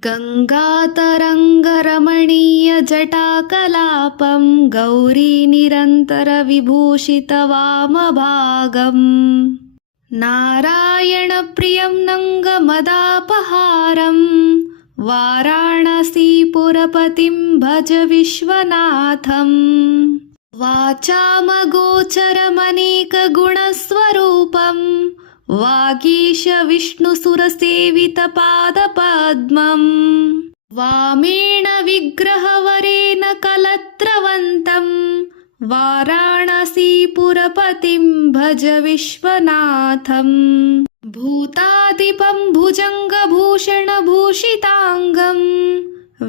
गङ्गातरङ्गरमणीयजटाकलापं गौरीनिरन्तरविभूषितवामभागम् नारायणप्रियं नङ्गमदापहारं वाराणसीपुरपतिं भज विश्वनाथम् वाचामगोचरमनेकगुणस्वरूपं वागीश विष्णुसुरसेवितपादपद्मम् वामेण विग्रहवरेण कलत्रवन्तं वाराणसीपुरपतिं भज विश्वनाथम् भूतादिपं भुजङ्गभूषणभूषिताङ्गं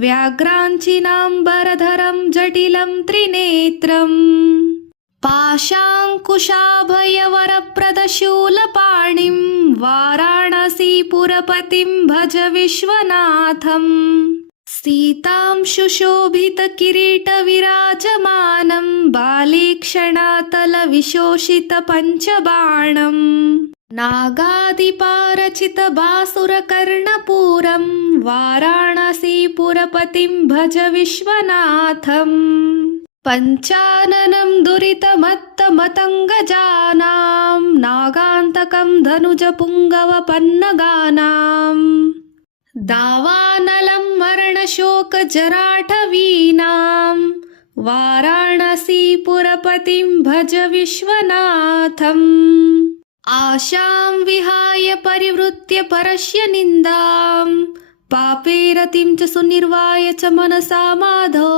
व्याघ्राञ्चिनाम्बरधरं जटिलं त्रिनेत्रम् पाशाङ्कुशाभयवरप्रदशूलपाणिं वाराणसीपुरपतिं भज विश्वनाथम् सीतां सुशोभितकिरीटविराजमानं बालेक्षणातलविशोषितपञ्चबाणम् नागादिपारचितबासुरकर्णपूरं वाराणसीपुरपतिं भज विश्वनाथम् पञ्चाननं दुरितमत्तमतङ्गजानां नागान्तकं धनुजपुङ्गवपन्नगानां दावानलं मरणशोकजराटवीनां वाराणसीपुरपतिं भज विश्वनाथम् आशां विहाय परिवृत्य परस्य निन्दां पापेरतिं च सुनिर्वाय च मनसा माधो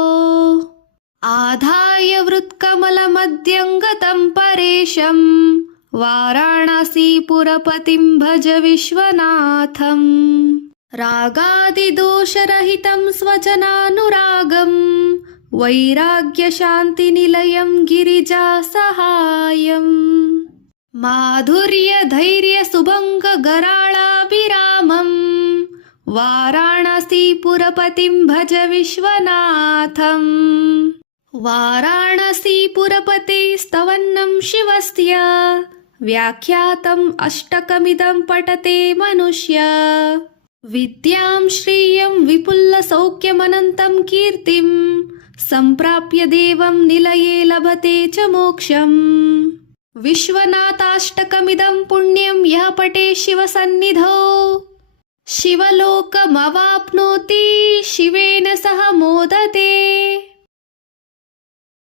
आधाय वृत्कमलमध्यङ्गतं परेशं वाराणसीपुरपतिं भज विश्वनाथम् रागादिदोषरहितं स्वजनानुरागं वैराग्यशान्तिनिलयं गिरिजासहायम् माधुर्यधैर्यसुभङ्गगराळाभिरामं वाराणसीपुरपतिं भज विश्वनाथम् वाराणसीपुरपते स्तवन्नं शिवस्य व्याख्यातम् अष्टकमिदं पठते मनुष्य विद्यां श्रियं विपुल्लसौख्यमनन्तं कीर्तिं सम्प्राप्य देवं निलये लभते च मोक्षम् विश्वनाथाष्टकमिदं पुण्यं यः पठे शिवसन्निधौ शिवलोकमवाप्नोति शिवेन सह मोदते।